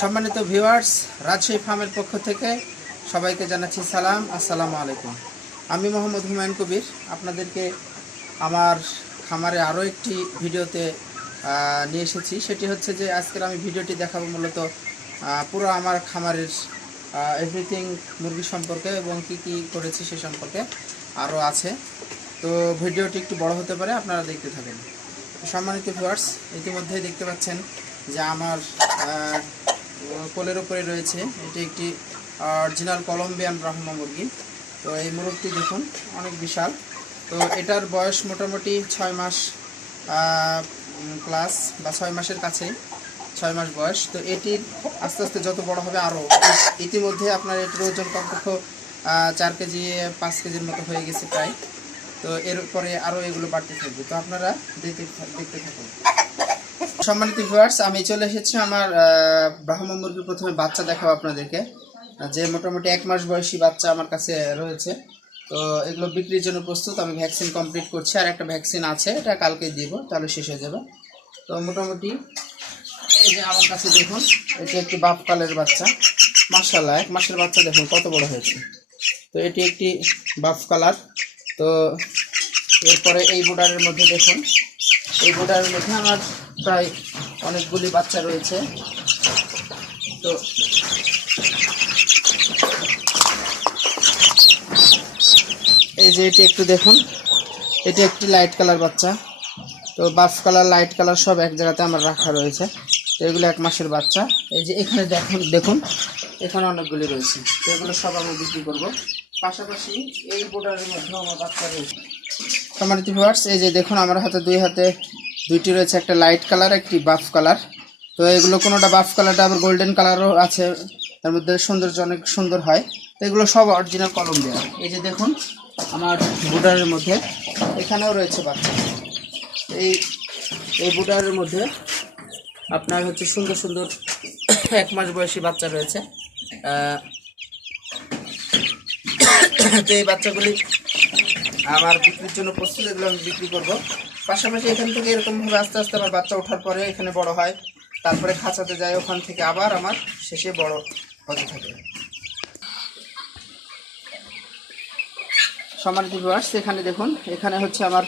সম্মানিত ভিউয়ার্স, রাজশাহী ফার্মের পক্ষ থেকে সবাইকে জানাচ্ছি সালাম। আসসালামু আলাইকুম। আমি মোহাম্মদ হুমায়ুন কবির। আপনাদেরকে আমার খামারে আরও একটি ভিডিওতে নিয়ে এসেছি। সেটি হচ্ছে যে আজকের আমি ভিডিওটি দেখাবো মূলত পুরো আমার খামারের এভরিথিং মুরগি সম্পর্কে এবং কি কি করেছি সে সম্পর্কে আরও আছে। তো ভিডিওটি একটু বড় হতে পারে, আপনারা দেখতে থাকেন। সম্মানিত ভিউয়ার্স, ইতিমধ্যেই দেখতে পাচ্ছেন যে আমার কোলের উপরে রয়েছে। এটি একটি অরিজিনাল কলম্বিয়ান ব্রাহ্মা মুরগি। তো এই মুরগটি দেখুন, অনেক বিশাল। তো এটার বয়স মোটামুটি ছয় মাস প্লাস বা ছয় মাসের কাছে, ছয় মাস বয়স। তো এটির আস্তে আস্তে যত বড় হবে আরও। ইতিমধ্যে আপনার এটির ওজন কমপক্ষ চার কেজি, পাঁচ কেজির মতো হয়ে গেছে প্রায়। তো এরপরে আরও এগুলো বাড়তে থাকবে। তো আপনারা দেখতে দেখতে থাকুন। সম্মানিত ভিউয়ার্স আমি চলে এসেছি আমার আহ, ব্রাহ্মণ মুরগির প্রথমে বাচ্চা দেখাবো আপনাদেরকে। যে মোটামুটি এক মাস বয়সী বাচ্চা আমার কাছে রয়েছে। তো এগুলো বিক্রির জন্য প্রস্তুত আমি ভ্যাকসিন কমপ্লিট করছি আর একটা ভ্যাকসিন আছে এটা কালকে দিব তাহলে শেষ হয়ে যাবে। তো মোটামুটি এই যে আমার কাছে দেখুন এটি একটি বাপ কালের বাচ্চা। মার্শাল্লাহ এক মাসের বাচ্চা দেখুন কত বড় হয়েছে। তো এটি একটি বাফ কালার তো এরপরে এই বোর্ডারের মধ্যে দেখুন এই বোর্ডারের মধ্যে আমার প্রায় অনেকগুলি বাচ্চা রয়েছে। তো এই যে এটি একটু দেখুন, এটি একটি লাইট কালার বাচ্চা। তো বাফ কালার, লাইট কালার সব এক জায়গাতে আমার রাখা রয়েছে। তো এগুলো এক মাসের বাচ্চা। এই যে এখানে দেখুন দেখুন, এখানে অনেকগুলি রয়েছে। তো এগুলো সব আমি বিক্রি করব। পাশাপাশি এই বোর্ডারের মধ্যেও আমার বাচ্চা রয়েছে। সম্মানিত ভিউয়ার্স এই যে দেখুন, আমার হাতে দুই হাতে দুইটি রয়েছে, একটা লাইট কালার একটি বাফ কালার তো এগুলো কোনোটা বাফ কালারটা আবার গোল্ডেন কালারও আছে, তার মধ্যে সৌন্দর্য অনেক সুন্দর হয়। তো এগুলো সব অরিজিনাল কলম্বিয়া এই যে দেখুন, আমার বুডারের মধ্যে এখানেও রয়েছে বাচ্চা এই এই বুডারের মধ্যে আপনার হচ্ছে সুন্দর সুন্দর এক মাস বয়সী বাচ্চা রয়েছে। তো এই বাচ্চাগুলি আমার বিক্রির জন্য প্রস্তুত এগুলো আমি বিক্রি করব। পাশাপাশি এখান থেকে এরকমভাবে আস্তে আস্তে আমার বাচ্চা ওঠার পরে এখানে বড় হয়। তারপরে খাঁচাতে যায়, ওখান থেকে আবার আমার শেষে বড় হতে থাকে। সম্মানিত ভিউয়ার্স এখানে দেখুন, এখানে হচ্ছে আমার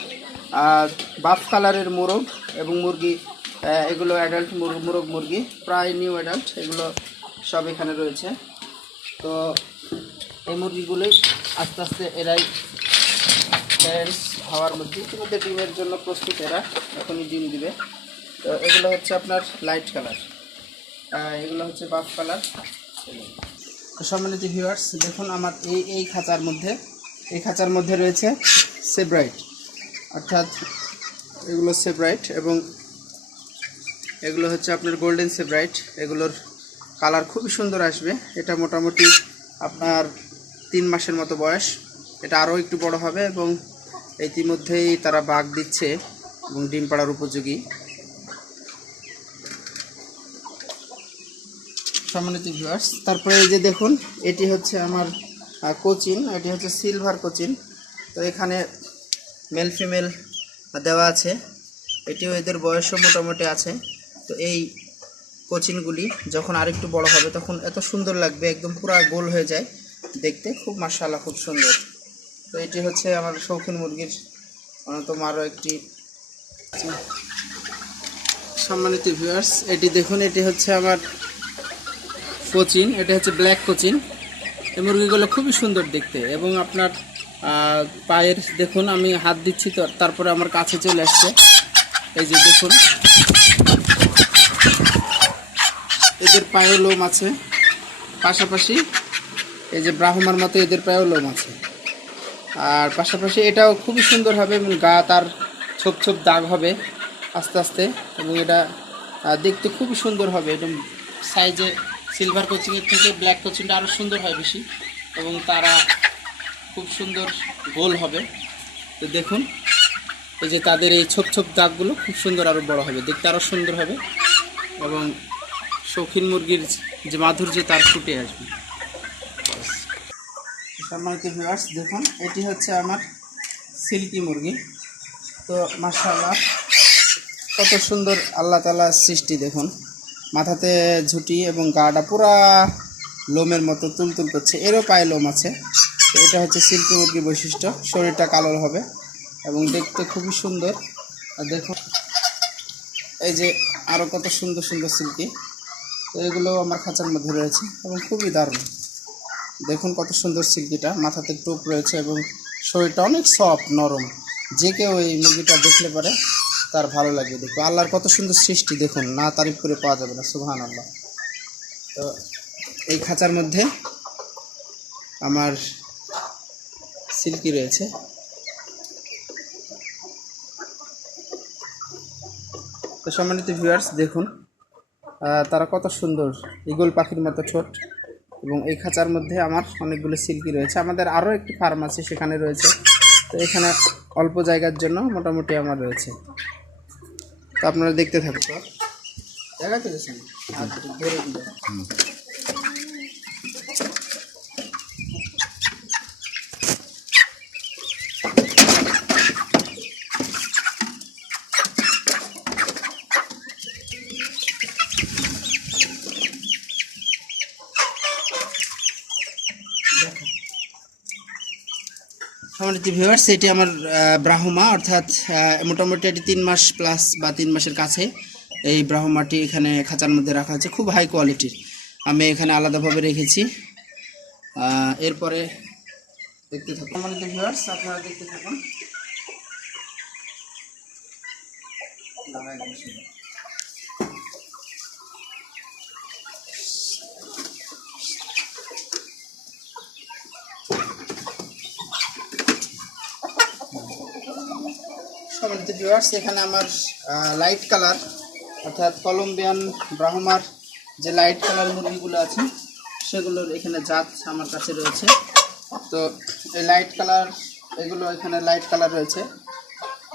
বাফ কালারের মোরগ এবং মুরগি এগুলো অ্যাডাল্ট মোরগ মুরগি, প্রায় নিউ অ্যাডাল্ট এগুলো সব এখানে রয়েছে। তো এই মুরগিগুলোই আস্তে আস্তে এরাই প্যারেন্টস হওয়ার মধ্যে ইতিমধ্যে ডিমের জন্য প্রস্তুত এরা, এখনই ডিম দিবে। তো এগুলো হচ্ছে আপনার লাইট কালার এগুলো হচ্ছে বাফ কালার সম্মানিত ভিউয়ার্স দেখুন আমার এই এই খাঁচার মধ্যে, এই খাঁচার মধ্যে রয়েছে সেব্রাইট অর্থাৎ এগুলো সেব্রাইট এবং এগুলো হচ্ছে আপনার গোল্ডেন সেব্রাইট এগুলোর কালার খুবই সুন্দর আসবে। এটা মোটামুটি আপনার তিন মাসের মতো বয়স। এটা আরও একটু বড় হবে এবং ইতিমধ্যেই তারা বাঘ দিচ্ছে এবং ডিম পাড়ার উপযোগী। সম্মানিত ভিউয়ার্স তারপরে এই যে দেখুন, এটি হচ্ছে আমার কোচিন, এটি হচ্ছে সিলভার কোচিন। তো এখানে মেল ফিমেল দেওয়া আছে। এটিও এদের বয়সও মোটামুটি আছে। তো এই কোচিনগুলি যখন আরেকটু বড় হবে, তখন এত সুন্দর লাগবে, একদম পুরো গোল হয়ে যায়। দেখতে খুব মার্শাল্লাহ খুব সুন্দর। তো এটি হচ্ছে আমার শৌখিন মুরগির অন্যতম আরও একটি সম্মানিত ভিউয়ার্স এটি দেখুন, এটি হচ্ছে আমার কোচিন, এটা হচ্ছে ব্ল্যাক কোচিন। এই মুরগিগুলো খুবই সুন্দর দেখতে এবং আপনার পায়ের, দেখুন, আমি হাত দিচ্ছি তো, তারপরে আমার কাছে চলে আসছে। এই যে দেখুন, এদের পায়ে লোম আছে। পাশাপাশি এই যে ব্রাহ্মার মতো এদের পায়েও লোম আছে। আর পাশাপাশি এটাও খুবই সুন্দর হবে এবং গা তার ছোপ ছোপ দাগ হবে আস্তে আস্তে এবং এটা দেখতে খুবই সুন্দর হবে একদম সাইজে সিলভার কোচিংয়ের থেকে ব্ল্যাক কোচিংটা আরও সুন্দর হয় বেশি এবং তারা খুব সুন্দর গোল হবে। তো দেখুন, এই যে তাদের এই ছোপ ছোপ দাগগুলো খুব সুন্দর আরও বড় হবে, দেখতে আরও সুন্দর হবে এবং শৌখিন মুরগির যে মাধুর্য তার ফুটে আসবে। সম্মানিত ভিউয়ার্স দেখুন, এটি হচ্ছে আমার সিল্কি মুরগি। তো মাশাআল্লাহ, কত সুন্দর আল্লাহ তালা সৃষ্টি, দেখুন। মাথাতে ঝুটি এবং গাটা পুরা লোমের মতো তুলতুল করছে, এরও পায়ে লোম আছে। তো এটা হচ্ছে সিল্কি মুরগির বৈশিষ্ট্য, শরীরটা কালো হবে এবং দেখতে খুবই সুন্দর। আর দেখুন, এই যে আরও কত সুন্দর সুন্দর সিল্কি, তো এগুলো আমার খাঁচার মধ্যে রয়েছে এবং খুবই দারুণ। দেখুন কত সুন্দর সিল্কিটা। মাথাতে টোপ রয়েছে এবং শরীরটা অনেক সফট নরম। যে কেউ এই মুরগিটা দেখলে পরে তার ভালো লাগবে দেখো আল্লাহর কত সুন্দর সৃষ্টি দেখুন, না তারিফ করে পাওয়া যাবে না সুহান আল্লাহ তো এই খাঁচার মধ্যে আমার সিল্কি রয়েছে। তো সম্মানিত ভিউয়ার্স দেখুন তারা কত সুন্দর ইগল পাখির মতো ছোট এবং এই খাঁচার মধ্যে আমার অনেকগুলো সিল্কি রয়েছে। আমাদের আরও একটি ফার্ম আছে, সেখানে রয়েছে। তো এখানে অল্প জায়গার জন্য মোটামুটি আমার রয়েছে। তো আপনারা দেখতে থাকুন। তো জায়গা সম্মানিত ভিউয়ার্স এটি আমার ব্রাহ্মা অর্থাৎ মোটামুটি এটি তিন মাস প্লাস বা তিন মাসের কাছে এই ব্রাহ্মাটি এখানে খাঁচার মধ্যে রাখা হয়েছে, খুব হাই কোয়ালিটির আমি এখানে আলাদাভাবে রেখেছি। এরপরে দেখতে থাকুন। সম্মানিত ভিউয়ার্স আপনারা দেখতে থাকুন। সম্মানিত ভিউয়ার্স এখানে আমার লাইট কালার অর্থাৎ কলম্বিয়ান ব্রাহ্মার যে লাইট কালার মুরগিগুলো আছে, সেগুলোর এখানে জাত আমার কাছে রয়েছে। তো এই লাইট কালার এগুলো এখানে লাইট কালার রয়েছে।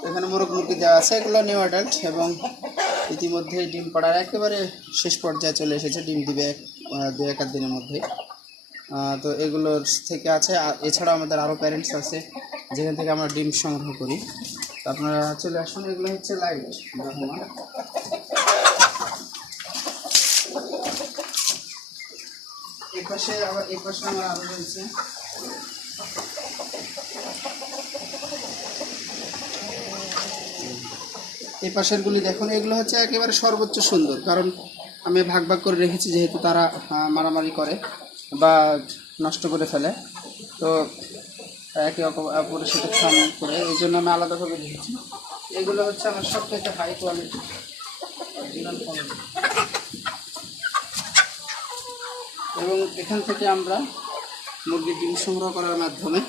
এখানে মোরগ মুরগি দেওয়া আছে, এগুলো নিউ অ্যাডাল্ট এবং ইতিমধ্যে ডিম পাড়ার একেবারে শেষ পর্যায়ে চলে এসেছে, ডিম দিবে এক দু এক দিনের মধ্যে। তো এগুলোর থেকে আছে এছাড়াও আমাদের আরও প্যারেন্টস আছে, যেখান থেকে আমরা ডিম সংগ্রহ করি। আপনারা চলে আসুন, এগুলো হচ্ছে লাইট ব্রাহ্মা এই পাশে আবার এই পাশে আমার আরও দেখুন, এগুলো হচ্ছে একেবারে সর্বোচ্চ সুন্দর, কারণ আমি ভাগ ভাগ করে রেখেছি, যেহেতু তারা মারামারি করে বা নষ্ট করে ফেলে। তো একে অপ- অপরের সাথে খান করে, এই জন্য আমি আলাদাভাবে রেখেছি এগুলো হচ্ছে আমার সবথেকে হাই কোয়ালিটি এবং এখান থেকে আমরা মুরগির ডিম সংগ্রহ করার মাধ্যমে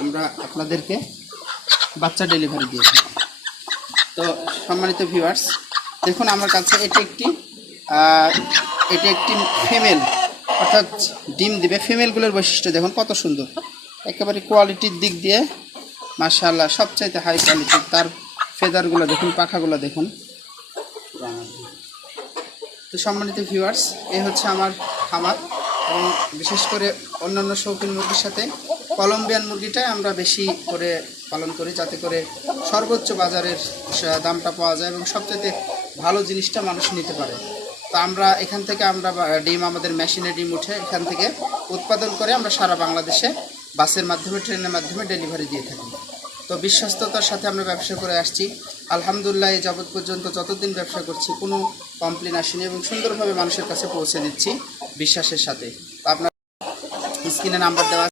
আমরা আপনাদেরকে বাচ্চা ডেলিভারি দিয়ে থাকি। তো সম্মানিত ভিউয়ার্স দেখুন আমার কাছে এটি একটি এটি একটি ফিমেল অর্থাৎ ডিম দিবে। ফিমেলগুলোর বৈশিষ্ট্য দেখুন কত সুন্দর। একেবারে কোয়ালিটির দিক দিয়ে, মাশাআল্লাহ, সবচাইতে হাই কোয়ালিটির তার ফেদারগুলো দেখুন, পাখাগুলো দেখুন। তো সম্মানিত ভিউয়ার্স এই হচ্ছে আমার খামার এবং বিশেষ করে অন্যান্য শৌখিন মুরগির সাথে কলম্বিয়ান মুরগিটাই আমরা বেশি করে পালন করি, যাতে করে সর্বোচ্চ বাজারের দামটা পাওয়া যায় এবং সবচেয়ে ভালো জিনিসটা মানুষ নিতে পারে। তো আমরা এখান থেকে আমরা ডিম আমাদের মেশিনে ডিম উঠে এখান থেকে উৎপাদন করে আমরা সারা বাংলাদেশে বাসের মাধ্যমে, ট্রেনের মাধ্যমে ডেলিভারি দিয়ে থাকি। তো বিশ্বস্ততার সাথে আমরা ব্যবসা করে আসছি। আলহামদুলিল্লাহ, এই জগৎ পর্যন্ত যতদিন ব্যবসা করছি, কোনো কমপ্লেন আসেনি এবং সুন্দরভাবে মানুষের কাছে পৌঁছে দিচ্ছি বিশ্বাসের সাথে। আপনার স্ক্রিনে নাম্বার দেওয়া